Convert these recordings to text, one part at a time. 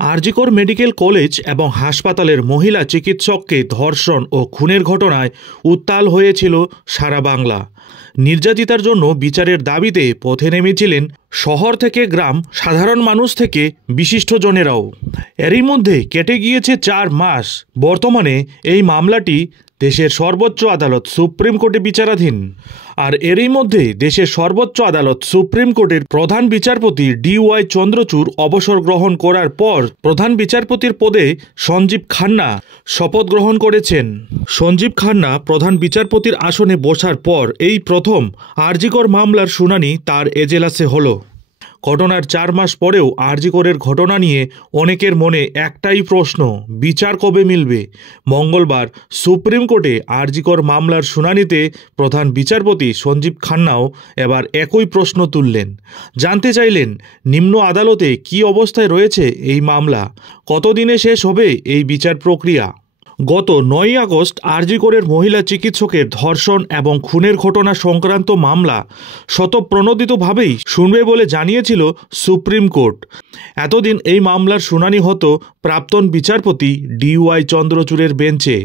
RG Kar medical college এবং হাসপাতালের মহিলা চিকিৎসককে ধর্ষণ ও খুনের ঘটনায় উত্তাল হয়েছিল সারা বাংলা। নির্যাতিতার জন্য বিচারের দাবিতে পথে নেমেছিলেন শহর থেকে গ্রাম, সাধারণ মানুষ থেকে বিশিষ্টজনেরাও। এরই মধ্যে কেটে গিয়েছে 4 মাস। বর্তমানে এই মামলাটি দেশের সর্বোচ্চ আদালত সুপ্রিম কোর্টে বিচারাধীন। আর এরই মধ্যে দেশের সর্বোচ্চ আদালত সুপ্রিম কোর্টের প্রধান বিচারপতি DY চন্দ্রচূড় অবসর গ্রহণ করার পর প্রধান বিচারপতির পদে সঞ্জীব খান্না শপথ গ্রহণ করেছেন। সঞ্জীব খান্না প্রধান বিচারপতির আসনে বসার পর এই প্রথম আরজিকর মামলার শুনানি তার এজেলাসে হলো। ঘটনার 4 মাস পরেও আরজিকরের ঘটনা নিয়ে অনেকের মনে একটাই প্রশ্ন, বিচার কবে মিলবে? মঙ্গলবার সুপ্রিম কোর্টে আরজিকর মামলার শুনানিতে প্রধান বিচারপতি সঞ্জীব খান্নাও এবার একই প্রশ্ন তুললেন। জানতে চাইলেন নিম্ন আদালতে কী অবস্থায় রয়েছে এই মামলা, কতদিনে শেষ হবে এই বিচার প্রক্রিয়া। গত 9 আগস্ট আরজিকরের মহিলা চিকিৎসকের ধর্ষণ এবং খুনের ঘটনা সংক্রান্ত মামলা স্বতঃপ্রণোদিতভাবেই শুনবে বলে জানিয়েছিল সুপ্রিম কোর্ট। এতদিন এই মামলার শুনানি হতো প্রাক্তন বিচারপতি DY চন্দ্রচূড়ের বেঞ্চে।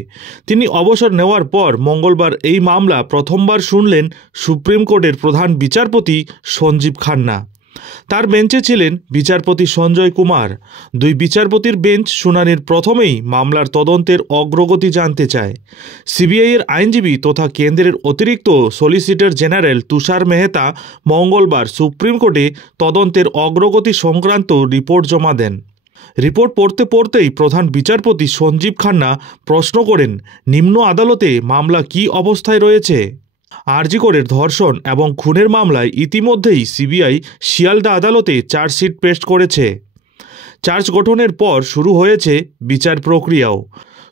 তিনি অবসর নেওয়ার পর মঙ্গলবার এই মামলা প্রথমবার শুনলেন সুপ্রিম কোর্টের প্রধান বিচারপতি সঞ্জীব খান্না। তার বেঞ্চে ছিলেন বিচারপতি সঞ্জয় কুমার। 2 বিচারপতির বেঞ্চ শুনানির প্রথমেই মামলার তদন্তের অগ্রগতি জানতে চায়। সিবিআইয়ের আইনজীবী তথা কেন্দ্রের অতিরিক্ত সলিসিটর জেনারেল তুষার মেহতা মঙ্গলবার সুপ্রিম কোর্টে তদন্তের অগ্রগতি সংক্রান্ত রিপোর্ট জমা দেন। রিপোর্ট পড়তে পড়তেই প্রধান বিচারপতি সঞ্জীব খান্না প্রশ্ন করেন, নিম্ন আদালতে মামলা কী অবস্থায় রয়েছে? আরজিকরের ধর্ষণ এবং খুনের মামলায় ইতিমধ্যেই সিবিআই শিয়ালদা আদালতে চার্জশিট পেশ করেছে। চার্জ গঠনের পর শুরু হয়েছে বিচার প্রক্রিয়াও।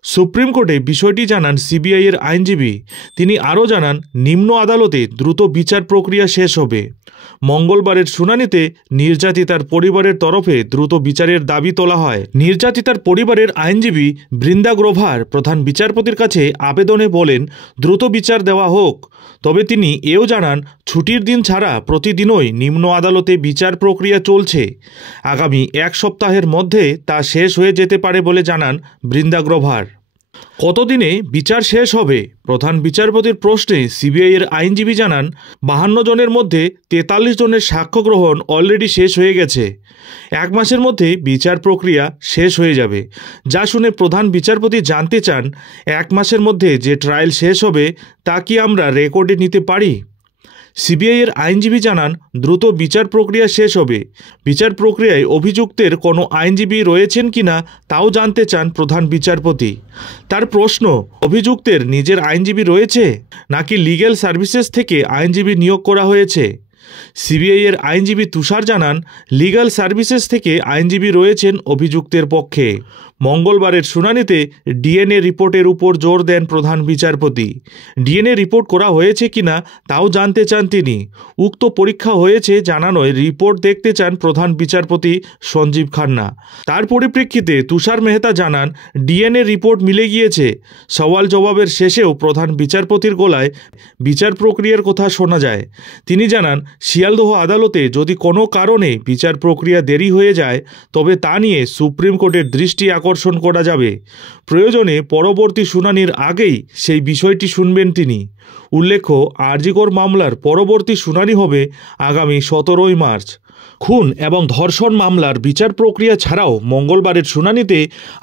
সুপ্রিম কোর্টে বিষয়টি জানান সিবিআইয়ের আইনজীবী। তিনি আরও জানান নিম্ন আদালতে দ্রুত বিচার প্রক্রিয়া শেষ হবে। মঙ্গলবারের শুনানিতে নির্যাতিতার পরিবারের তরফে দ্রুত বিচারের দাবি তোলা হয়। নির্যাতিতার পরিবারের আইনজীবী বৃন্দা গ্রোভার প্রধান বিচারপতির কাছে আবেদনে বলেন দ্রুত বিচার দেওয়া হোক। তবে তিনি এও জানান ছুটির দিন ছাড়া প্রতিদিনই নিম্ন আদালতে বিচার প্রক্রিয়া চলছে। আগামী 1 সপ্তাহের মধ্যে তা শেষ হয়ে যেতে পারে বলে জানান বৃন্দা গ্রোভার। কতদিনে বিচার শেষ হবে? প্রধান বিচারপতির প্রশ্নে সিবিআইয়ের আইনজীবী জানান 52 জনের মধ্যে 43 জনের সাক্ষ্য গ্রহণ অলরেডি শেষ হয়ে গেছে। 1 মাসের মধ্যে বিচার প্রক্রিয়া শেষ হয়ে যাবে। যা শুনে প্রধান বিচারপতি জানতে চান 1 মাসের মধ্যে যে ট্রায়াল শেষ হবে তা কি আমরা রেকর্ডে নিতে পারি? সিবিআইয়ের আইনজীবী জানান দ্রুত বিচার প্রক্রিয়া শেষ হবে। বিচার প্রক্রিয়ায় অভিযুক্তের কোনো আইনজীবী রয়েছেন কিনা তাও জানতে চান প্রধান বিচারপতি। তার প্রশ্ন, অভিযুক্তের নিজের আইনজীবী রয়েছে নাকি লিগ্যাল সার্ভিসেস থেকে আইনজীবী নিয়োগ করা হয়েছে? সিবিআইয়ের আইনজীবী তুষার জানান লিগ্যাল সার্ভিসেস থেকে আইনজীবী রয়েছেন অভিযুক্তের পক্ষে। মঙ্গলবারের শুনানিতে ডিএনএ রিপোর্টের উপর জোর দেন প্রধান বিচারপতি। ডিএনএ রিপোর্ট করা হয়েছে কিনা তাও জানতে চান তিনি। উক্ত পরীক্ষা হয়েছে জানানোয় রিপোর্ট দেখতে চান প্রধান বিচারপতি সঞ্জীব খান্না। তার পরিপ্রেক্ষিতে তুষার মেহতা জানান ডিএনএ রিপোর্ট মিলে গিয়েছে। সওয়াল জবাবের শেষেও প্রধান বিচারপতির গলায় বিচার প্রক্রিয়ার কথা শোনা যায়। তিনি জানান শিয়ালদহ আদালতে যদি কোনো কারণে বিচার প্রক্রিয়া দেরি হয়ে যায় তবে তা নিয়ে সুপ্রিম কোর্টের দৃষ্টি আকর্ষণ করা যাবে। প্রয়োজনে পরবর্তী শুনানির আগেই সেই বিষয়টি শুনবেন তিনি। উল্লেখ্য, আরজিকর মামলার পরবর্তী শুনানি হবে আগামী 17 মার্চ। খুন এবং ধর্ষণ মামলার বিচার প্রক্রিয়া ছাড়াও মঙ্গলবারের শুনানিতে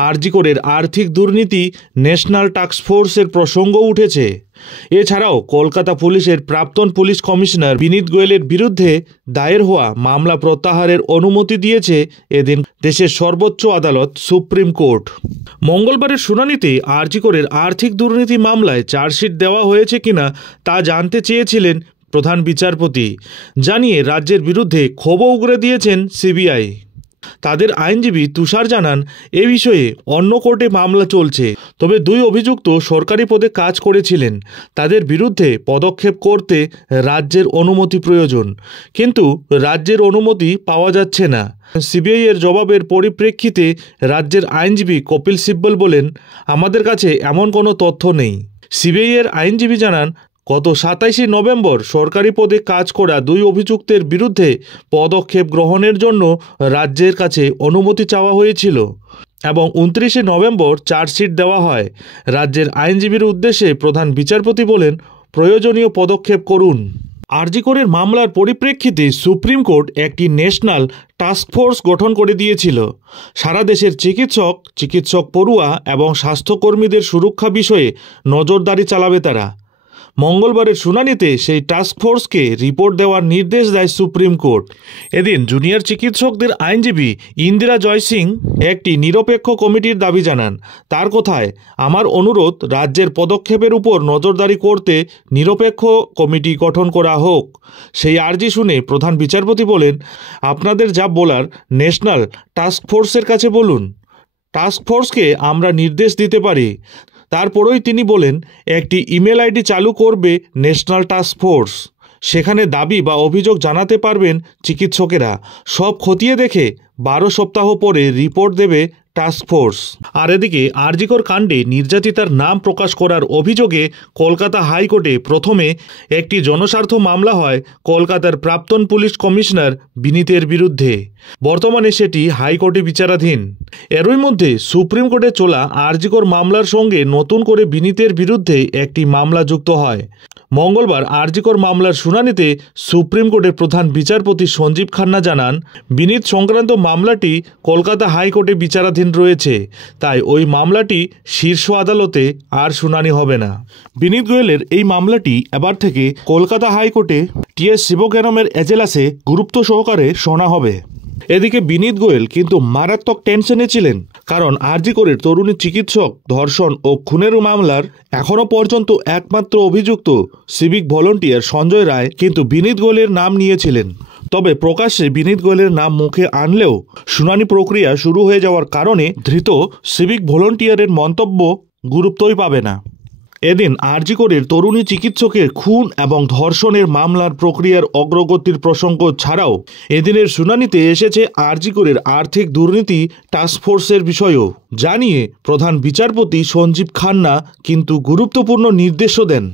আরজিকরের আর্থিক দুর্নীতি ন্যাশনাল টাস্কফোর্সের প্রসঙ্গও উঠেছে। এছাড়াও কলকাতা পুলিশের প্রাক্তন পুলিশ কমিশনার বিনীত গোয়েলের বিরুদ্ধে দায়ের হওয়া মামলা প্রত্যাহারের অনুমতি দিয়েছে এদিন দেশের সর্বোচ্চ আদালত সুপ্রিম কোর্ট। মঙ্গলবারের শুনানিতে আরজিকরের আর্থিক দুর্নীতি মামলায় চার্জশিট দেওয়া হয়েছে কিনা তা জানতে চেয়েছিলেন প্রধান বিচারপতি। জানিয়ে রাজ্যের বিরুদ্ধে ক্ষোভও উগরে দিয়েছেন সিবিআই। তাদের আইনজীবী তুষার জানান এ বিষয়ে অন্য কোর্টে মামলা চলছে। তবে 2 অভিযুক্ত সরকারি পদে কাজ করেছিলেন। তাদের বিরুদ্ধে পদক্ষেপ করতে রাজ্যের অনুমতি প্রয়োজন, কিন্তু রাজ্যের অনুমতি পাওয়া যাচ্ছে না। সিবিআইয়ের জবাবের পরিপ্রেক্ষিতে রাজ্যের আইনজীবী কপিল সিব্বল বলেন, আমাদের কাছে এমন কোনো তথ্য নেই। সিবিআইয়ের আইনজীবী জানান গত 27 নভেম্বর সরকারি পদে কাজ করা 2 অভিযুক্তের বিরুদ্ধে পদক্ষেপ গ্রহণের জন্য রাজ্যের কাছে অনুমতি চাওয়া হয়েছিল এবং 29 নভেম্বর চার্জশিট দেওয়া হয়। রাজ্যের আইনজীবীর উদ্দেশ্যে প্রধান বিচারপতি বলেন, প্রয়োজনীয় পদক্ষেপ করুন। আরজি করের মামলার পরিপ্রেক্ষিতে সুপ্রিম কোর্ট একটি ন্যাশনাল টাস্কফোর্স গঠন করে দিয়েছিল। সারা দেশের চিকিৎসক পড়ুয়া এবং স্বাস্থ্যকর্মীদের সুরক্ষা বিষয়ে নজরদারি চালাবে তারা। মঙ্গলবারের শুনানিতে সেই টাস্কফোর্সকে রিপোর্ট দেওয়ার নির্দেশ দেয় সুপ্রিম কোর্ট। এদিন জুনিয়র চিকিৎসকদের আইনজীবী ইন্দিরা জয় সিং একটি নিরপেক্ষ কমিটির দাবি জানান। তার কথায়, আমার অনুরোধ রাজ্যের পদক্ষেপের উপর নজরদারি করতে নিরপেক্ষ কমিটি গঠন করা হোক। সেই আর্জি শুনে প্রধান বিচারপতি বলেন, আপনাদের যা বলার ন্যাশনাল টাস্কফোর্সের কাছে বলুন। টাস্কফোর্সকে আমরা নির্দেশ দিতে পারি। তারপরই তিনি বলেন, একটি ইমেল আইডি চালু করবে ন্যাশনাল টাস্কফোর্স। সেখানে দাবি বা অভিযোগ জানাতে পারবেন চিকিৎসকেরা। সব খতিয়ে দেখে 12 সপ্তাহ পরে রিপোর্ট দেবে টাস্কফোর্স। আর এদিকে আরজিকর কাণ্ডে নির্যাতিতার নাম প্রকাশ করার অভিযোগে কলকাতা হাইকোর্টে প্রথমে একটি জনস্বার্থ মামলা হয় কলকাতার প্রাক্তন পুলিশ কমিশনার বিনীতের বিরুদ্ধে। বর্তমানে সেটি হাইকোর্টে বিচারাধীন। এরই মধ্যে সুপ্রিম কোর্টে চলা আরজিকর মামলার সঙ্গে নতুন করে বিনীতের বিরুদ্ধে একটি মামলা যুক্ত হয়। মঙ্গলবার আরজিকর মামলার শুনানিতে সুপ্রিম কোর্টের প্রধান বিচারপতি সঞ্জীব খান্না জানান, বিনীত সংক্রান্ত মামলাটি কলকাতা হাইকোর্টে বিচারাধীন রয়েছে, তাই ওই মামলাটি শীর্ষ আদালতে আর শুনানি হবে না। বিনীত গোয়েলের এই মামলাটি এবার থেকে কলকাতা হাইকোর্টে টিএস শিবজ্ঞানমের এজেলাসে গুরুত্ব সহকারে শোনা হবে। এদিকে বিনীত গোয়েল কিন্তু মারাত্মক টেনশনে ছিলেন, কারণ আরজি করের তরুণী চিকিৎসক ধর্ষণ ও খুনের মামলার এখনও পর্যন্ত একমাত্র অভিযুক্ত সিভিক ভলেন্টিয়ার সঞ্জয় রায় কিন্তু বিনীত গোয়েলের নাম নিয়েছিলেন। তবে প্রকাশ্যে বিনীত গোয়েলের নাম মুখে আনলেও শুনানি প্রক্রিয়া শুরু হয়ে যাওয়ার কারণে ধৃত সিভিক ভলেন্টিয়ারের মন্তব্য গুরুত্বই পাবে না। এদিন আরজি করের তরুণী চিকিৎসকের খুন এবং ধর্ষণের মামলার প্রক্রিয়ার অগ্রগতির প্রসঙ্গ ছাড়াও এদিনের শুনানিতে এসেছে আরজি করের আর্থিক দুর্নীতি টাস্কফোর্সের বিষয়ও। জানিয়ে প্রধান বিচারপতি সঞ্জীব খান্না কিন্তু গুরুত্বপূর্ণ নির্দেশও দেন।